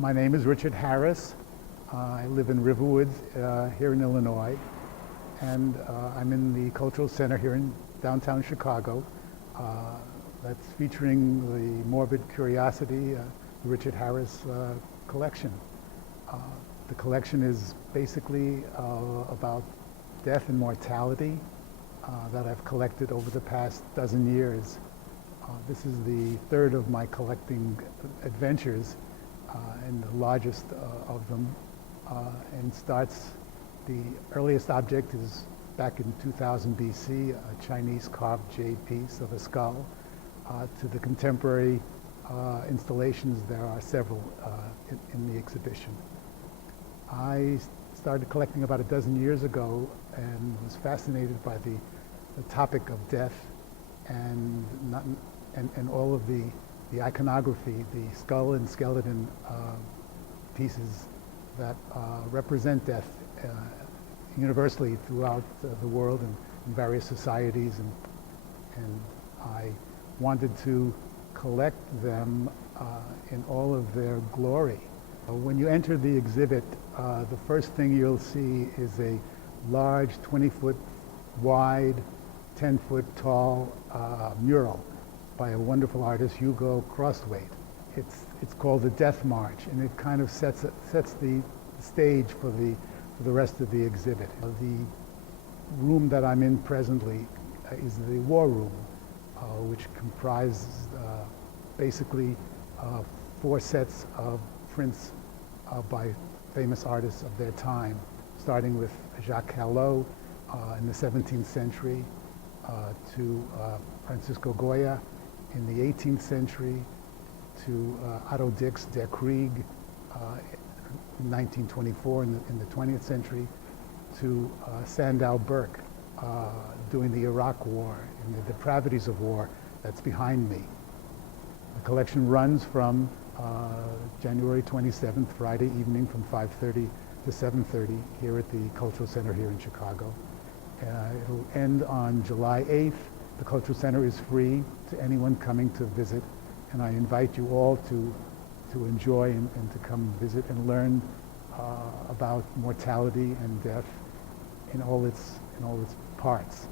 My name is Richard Harris. I live in Riverwood here in Illinois, and I'm in the Cultural Center here in downtown Chicago. That's featuring the Morbid Curiosity, the Richard Harris collection. The collection is basically about death and mortality that I've collected over the past dozen years. This is the third of my collecting adventures, and the largest of them, and the earliest object is back in 2000 BC, a Chinese carved jade piece of a skull. To the contemporary installations, there are several in the exhibition. I started collecting about a dozen years ago and was fascinated by the topic of death and all of the iconography, the skull and skeleton pieces that represent death universally throughout the world and in various societies, and I wanted to collect them in all of their glory. When you enter the exhibit, the first thing you'll see is a large 20-foot wide, 10-foot tall mural by a wonderful artist, Hugo Crosswaite. It's called the Death March, and it kind of sets the stage for the rest of the exhibit. The room that I'm in presently is the War Room, which comprises basically 4 sets of prints by famous artists of their time, starting with Jacques Callot in the 17th century to Francisco Goya in the 18th century, to Otto Dix, Der Krieg in 1924 in the 20th century, to Sandow Birk doing the Iraq War and the depravities of war that's behind me. The collection runs from January 27th, Friday evening, from 5:30 to 7:30 here at the Cultural Center here in Chicago. It'll end on July 8th. The Cultural Center is free to anyone coming to visit, and I invite you all to enjoy and to come visit and learn about mortality and death in all its parts.